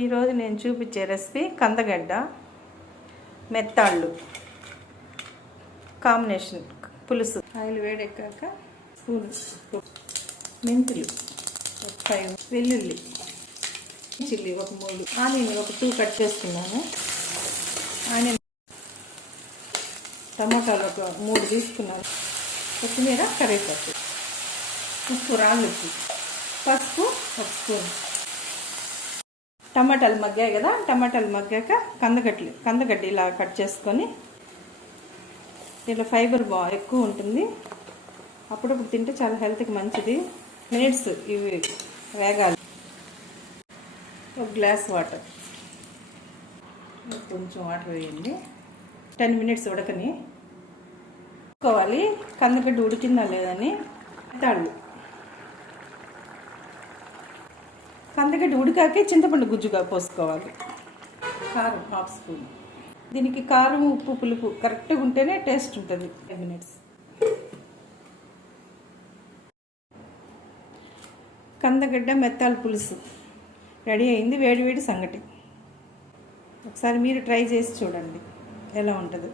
ఈరోజు నేను చూపించే రెసిపీ కందగడ్డ మెత్తాళ్ళు కాంబినేషన్ పులుసు. ఆయిల్ వేడెక్కాక స్పూన్ మెంతులు ఒక 5, వెల్లుల్లి చిల్లీ ఒక 3, ఆనియన్ ఒక 2 కట్ చేసుకున్నాను. ఆనియన్ టమాటాలు ఒక 3 తీసుకున్నాను. కొత్తిమీర, కరివేపాకు, ఉప్పు, రాళ్ళుప్పు, పసుపు ఒక స్పూన్. టమాటాలు మగ్గాయి కదా, టమాటాలు మగ్గాక కందగడ్డ ఇలా కట్ చేసుకొని, దీంట్లో ఫైబర్ ఎక్కువ ఉంటుంది, అప్పుడప్పుడు తింటే చాలా హెల్త్కి మంచిది. మినిట్స్ ఇవి వేగాలి. ఒక గ్లాస్ వాటర్, కొంచెం వాటర్ వేయండి. 10 మినిట్స్ ఉడకని చూసుకోవాలి కందగడ్డ ఉడికిందా లేదని. తాళ్ళు కందగడ్డ ఉడికాకే చింతపండు గుజ్జుగా పోసుకోవాలి. కారం 1/2 స్పూన్. దీనికి కారం, ఉప్పు, పులుపు కరెక్ట్గా ఉంటేనే టేస్ట్ ఉంటుంది. 5 మినిట్స్. కందగడ్డ మెత్తాల పులుసు రెడీ అయింది. వేడి వేడి సంగటి. ఒకసారి మీరు ట్రై చేసి చూడండి ఎలా ఉంటుందో.